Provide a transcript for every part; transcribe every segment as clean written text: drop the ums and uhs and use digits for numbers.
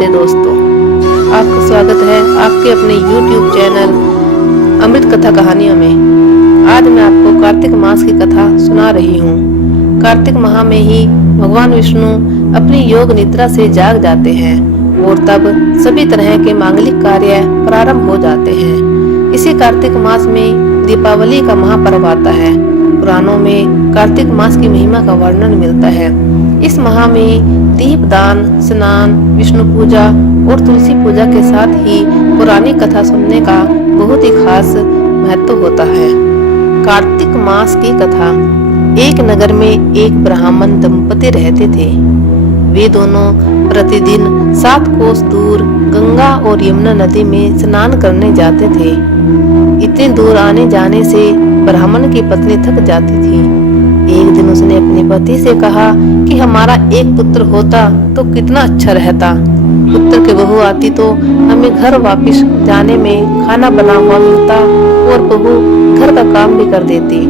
राधे दोस्तों, आपका स्वागत है आपके अपने YouTube चैनल अमृत कथा कहानियों में। आज मैं आपको कार्तिक मास की कथा सुना रही हूँ। कार्तिक माह में ही भगवान विष्णु अपनी योग निद्रा से जाग जाते हैं और तब सभी तरह के मांगलिक कार्य प्रारंभ हो जाते हैं। इसी कार्तिक मास में दीपावली का महापर्व आता है। पुराणों में कार्तिक मास की महिमा का वर्णन मिलता है। इस माह में दीपदान, स्नान, विष्णु पूजा और तुलसी पूजा के साथ ही पुरानी कथा सुनने का बहुत ही खास महत्व होता है। कार्तिक मास की कथा। एक नगर में एक ब्राह्मण दंपति रहते थे। वे दोनों प्रतिदिन 7 कोस दूर गंगा और यमुना नदी में स्नान करने जाते थे। इतने दूर आने जाने से ब्राह्मण की पत्नी थक जाती थी। एक दिन उसने अपने पति से कहा कि हमारा एक पुत्र होता तो कितना अच्छा रहता। पुत्र की बहू आती तो हमें घर वापस जाने में खाना बना हुआ मिलता और बहू घर का काम भी कर देती।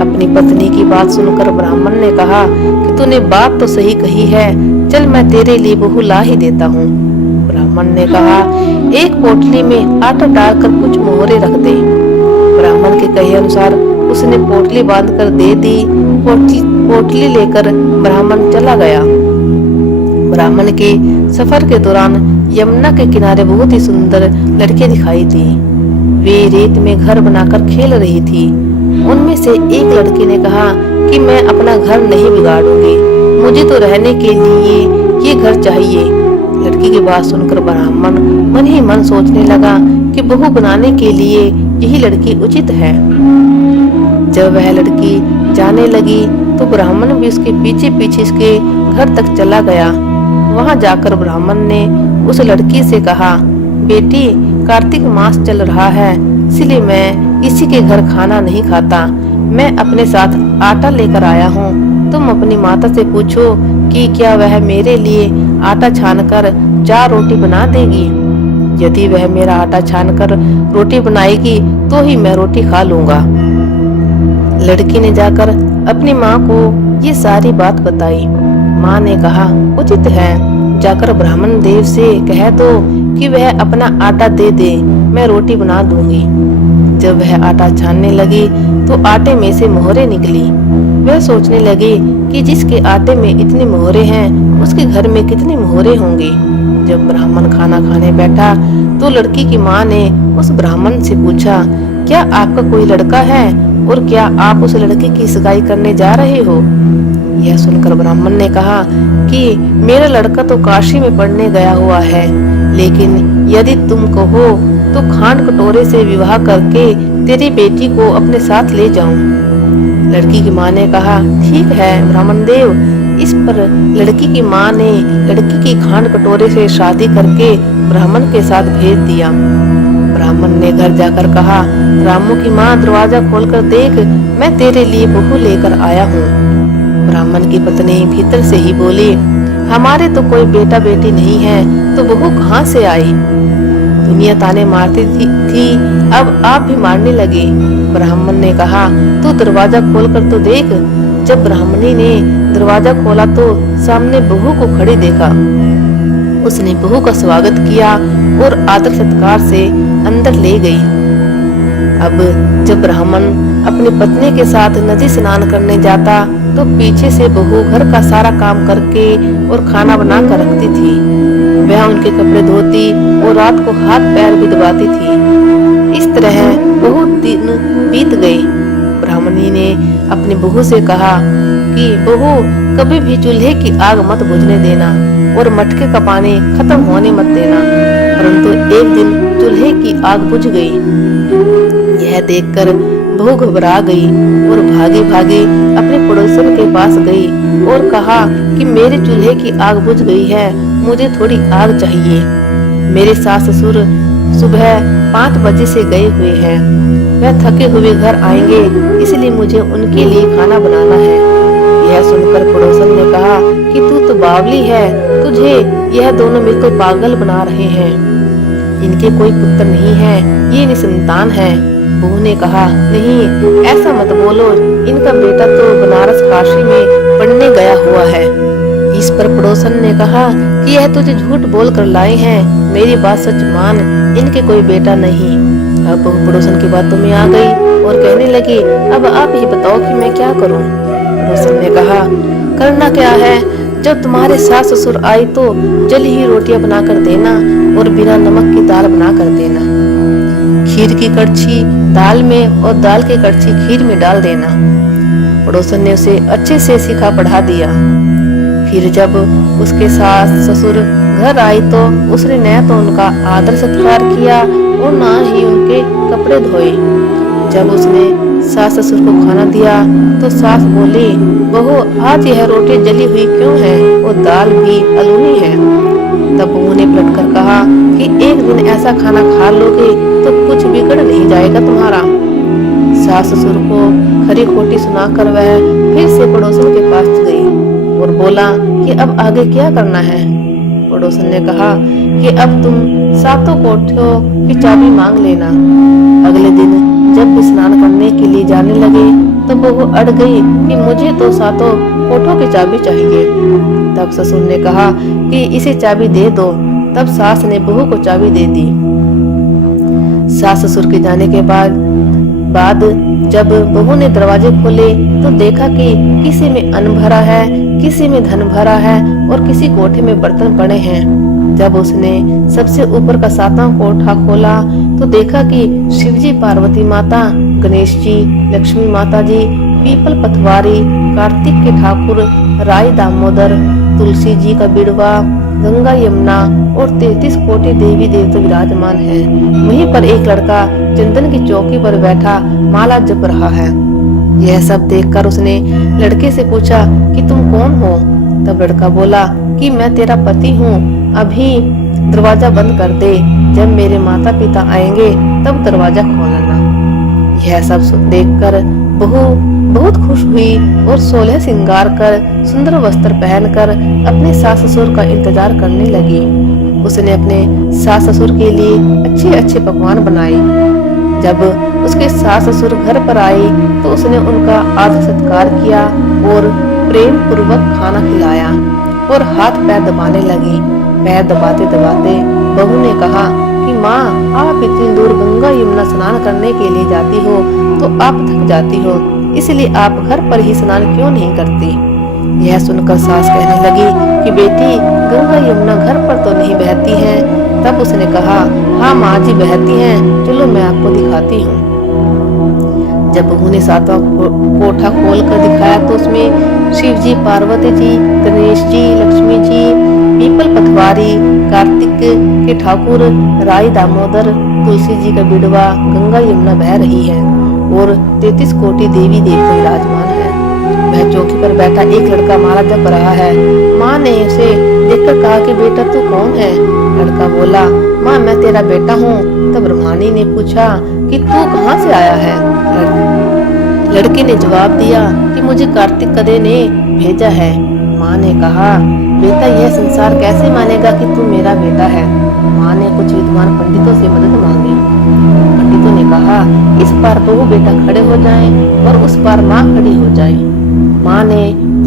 अपनी पत्नी की बात सुनकर ब्राह्मण ने कहा कि तूने बात तो सही कही है, चल मैं तेरे लिए बहू ला ही देता हूँ। ब्राह्मण ने कहा, एक पोटली में आटा डालकर कुछ मोहरे रख दे। ब्राह्मण के कहे अनुसार उसने पोटली बांधकर दे दी। पोटली लेकर ब्राह्मण चला गया। ब्राह्मण के सफर के दौरान यमुना के किनारे बहुत ही सुंदर लड़कियां दिखाई दी। वे रेत में घर बनाकर खेल रही थी। उनमें से एक लड़की ने कहा कि मैं अपना घर नहीं बिगाड़ूंगी, मुझे तो रहने के लिए ये घर चाहिए। लड़की की बात सुनकर ब्राह्मण मन ही मन सोचने लगा कि बहू बनाने के लिए यही लड़की उचित है। जब वह लड़की जाने लगी तो ब्राह्मण भी उसके पीछे पीछे इसके घर तक चला गया। वहां जाकर ब्राह्मण ने उस लड़की से कहा, बेटी, कार्तिक मास चल रहा है, इसलिए मैं किसी के घर खाना नहीं खाता। मैं अपने साथ आटा लेकर आया हूँ। तुम अपनी माता से पूछो कि क्या वह मेरे लिए आटा छानकर 4 रोटी बना देगी। यदि वह मेरा आटा छानकर रोटी बनाएगी तो ही मैं रोटी खा लूंगा। लड़की ने जाकर अपनी माँ को ये सारी बात बताई। माँ ने कहा, उचित है, जाकर ब्राह्मण देव से कह दो कि वह अपना आटा दे दे, मैं रोटी बना दूंगी। जब वह आटा छानने लगी तो आटे में से मोहरे निकली। वह सोचने लगी कि जिसके आटे में इतनी मोहरे हैं उसके घर में कितनी मोहरे होंगी। जब ब्राह्मण खाना खाने बैठा तो लड़की की माँ ने उस ब्राह्मण से पूछा, क्या आपका कोई लड़का है और क्या आप उस लड़के की सगाई करने जा रहे हो। यह सुनकर ब्राह्मण ने कहा कि मेरा लड़का तो काशी में पढ़ने गया हुआ है, लेकिन यदि तुम कहो तो खांड कटोरे से विवाह करके तेरी बेटी को अपने साथ ले जाऊं। लड़की की माँ ने कहा, ठीक है ब्राह्मण देव। इस पर लड़की की माँ ने लड़की की खांड कटोरे से शादी करके ब्राह्मण के साथ भेज दिया। ब्राह्मण ने घर जाकर कहा, रामू की माँ, दरवाजा खोलकर देख, मैं तेरे लिए बहू लेकर आया हूँ। ब्राह्मण की पत्नी भीतर से ही बोली, हमारे तो कोई बेटा बेटी नहीं है तो बहू कहाँ से आई। दुनिया ताने मारती थी, अब आप भी मारने लगे। ब्राह्मण ने कहा, तू दरवाजा खोलकर तो देख। जब ब्राह्मणी ने दरवाजा खोला तो सामने बहू को खड़ी देखा। उसने बहू का स्वागत किया और आदर सत्कार से अंदर ले गई। अब जब ब्राह्मण अपनी पत्नी के साथ नदी स्नान करने जाता तो पीछे से बहू घर का सारा काम करके और खाना बना कर रखती थी। वह उनके कपड़े धोती और रात को हाथ पैर भी दबाती थी। इस तरह बहुत दिन बीत गए। ब्राह्मणी ने अपनी बहू से कहा कि बहू, कभी भी चूल्हे की आग मत बुझने देना और मटके का पानी खत्म होने मत देना। परंतु एक दिन चूल्हे की आग बुझ गई। यह देखकर बहू घबरा गई और भागी भागी अपने पड़ोसन के पास गई और कहा कि मेरे चूल्हे की आग बुझ गई है, मुझे थोड़ी आग चाहिए। मेरे सास ससुर सुबह 5 बजे से गए हुए हैं। वह थके हुए घर आएंगे, इसलिए मुझे उनके लिए खाना बनाना है। यह सुनकर पड़ोसन ने कहा कि तू तो बावली है, तुझे यह दोनों मिलकर पागल बना रहे हैं। इनके कोई पुत्र नहीं है, ये निसंतान है। बहू ने कहा, नहीं ऐसा मत बोलो, इनका बेटा तो बनारस काशी में पढ़ने गया हुआ है। इस पर पड़ोसन ने कहा कि यह तुझे झूठ बोल कर लाए हैं, मेरी बात सच मान, इनके कोई बेटा नहीं। अब बहू पड़ोसन की बातों में आ गई और कहने लगी, अब आप ही बताओ कि मैं क्या करूं। पड़ोसन ने कहा, करना क्या है, जब तुम्हारे सास ससुर आई तो जल ही रोटियां बना कर देना और बिना नमक की दाल बना कर देना। खीर की कड़छी दाल में और दाल की कड़छी खीर में डाल देना। पड़ोसन ने उसे अच्छे से सिखा पढ़ा दिया। फिर जब उसके सास ससुर घर आई तो उसने न तो उनका आदर सत्कार किया और न ही उनके कपड़े धोए। जब उसने सास ससुर को खाना दिया तो सास बोली, बहू आज यह रोटी जली हुई क्यों है और दाल भी अलूनी है। तब बहू ने पलट कर कहा कि एक दिन ऐसा खाना खा लोगे तो कुछ बिगड़ नहीं जाएगा तुम्हारा। सास ससुर को खरी खोटी सुनाकर वह फिर से पड़ोसन के पास गई और बोला कि अब आगे क्या करना है। पड़ोसन ने कहा कि अब तुम सातों कोठों की चाबी मांग लेना। अगले दिन जब भी स्नान करने के लिए जाने लगे तो बहू अड़ गई कि मुझे तो सातों कोठों की चाबी चाहिए। तब ससुर ने कहा कि इसे चाबी दे दो। तब सास ने बहू को चाबी दे दी। सास ससुर के जाने के बाद जब बहू ने दरवाजे खोले तो देखा कि किसी में अन्न भरा है, किसी में धन भरा है और किसी कोठे में बर्तन पड़े हैं। जब उसने सबसे ऊपर का सातवां कोठा खोला तो देखा कि शिवजी, पार्वती माता, गणेश जी, लक्ष्मी माता जी, पीपल पथवारी, कार्तिक के ठाकुर, राय दामोदर, तुलसी जी का बिड़वा, गंगा यमुना और 33 कोटि देवी देवता विराजमान है। वहीं पर एक लड़का चंदन की चौकी पर बैठा माला जप रहा है। यह सब देखकर उसने लड़के से पूछा कि तुम कौन हो। तब लड़का बोला कि मैं तेरा पति हूँ, अभी दरवाजा बंद कर दे, जब मेरे माता पिता आएंगे तब दरवाजा खोलना। यह सब देखकर बहू बहुत खुश हुई और 16 श्रृंगार कर सुंदर वस्त्र पहनकर अपने सास ससुर का इंतजार करने लगी। उसने अपने सास ससुर के लिए अच्छे अच्छे पकवान बनाए। जब उसके सास ससुर घर पर आए तो उसने उनका आदर सत्कार किया और प्रेम पूर्वक खाना खिलाया और हाथ पैर दबाने लगी। पैर दबाते दबाते बहू ने कहा कि माँ, आप इतनी दूर गंगा यमुना स्नान करने के लिए जाती हो तो आप थक जाती हो, इसलिए आप घर पर ही स्नान क्यों नहीं करती। यह सुनकर सास कहने लगी कि बेटी, गंगा यमुना घर पर तो नहीं बहती है। तब उसने कहा, हाँ माँ जी बहती हैं, चलो मैं आपको दिखाती हूँ। जब बहू ने सातवां कोठा खोल कर दिखाया तो उसमें शिव जी, पार्वती जी, गणेश जी, लक्ष्मी जी, पीपल पथवारी, कार्तिक के ठाकुर, राय दामोदर, तुलसी जी का बिड़वा, गंगा यमुना बह रही है और 33 कोटि देवी देवता विराजमान है। वह चौकी पर बैठा एक लड़का माला जप रहा है। माँ ने उसे देखकर कहा कि बेटा तू कौन है। लड़का बोला, माँ मैं तेरा बेटा हूँ। तब ब्रह्मणी ने पूछा कि तू कहाँ से आया है। लड़के ने जवाब दिया कि मुझे कार्तिक कदे ने भेजा है। माँ ने कहा, बेटा यह संसार कैसे मानेगा कि तू मेरा बेटा है। माँ ने कुछ विद्वान पंडितों से मदद मांगी। पंडितों ने कहा, इस पार बहू बेटा खड़े हो जाएं और उस पार माँ खड़ी हो जाए। माँ ने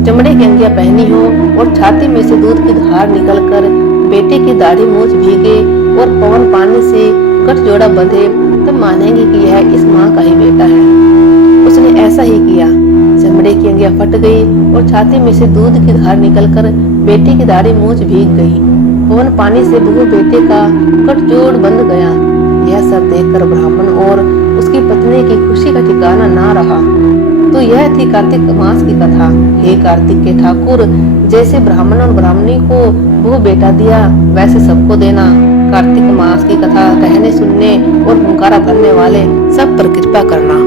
चमड़े की अंगिया पहनी हो और छाती में से दूध की धार निकलकर बेटे की दाढ़ी मूंछ भीगे और पवन पानी से गठजोड़ा बंधे, तब मानेंगे कि यह इस माँ का ही बेटा है। उसने ऐसा ही किया। चमड़े की अंगिया फट गई और छाती में से दूध की धार निकलकर बेटे की दाढ़ी मूंछ भीग गई। पवन पानी से बहू बेटे का गठजोड़ बंध गया। यह सब देखकर ब्राह्मण और उसकी पत्नी की खुशी का ठिकाना ना रहा। तो यह थी कार्तिक मास की कथा। हे कार्तिक के ठाकुर, जैसे ब्राह्मण और ब्राह्मणी को बहू बेटा दिया वैसे सबको देना। कार्तिक मास की कथा कहने, सुनने और हुंकारा भरने वाले सब पर कृपा करना।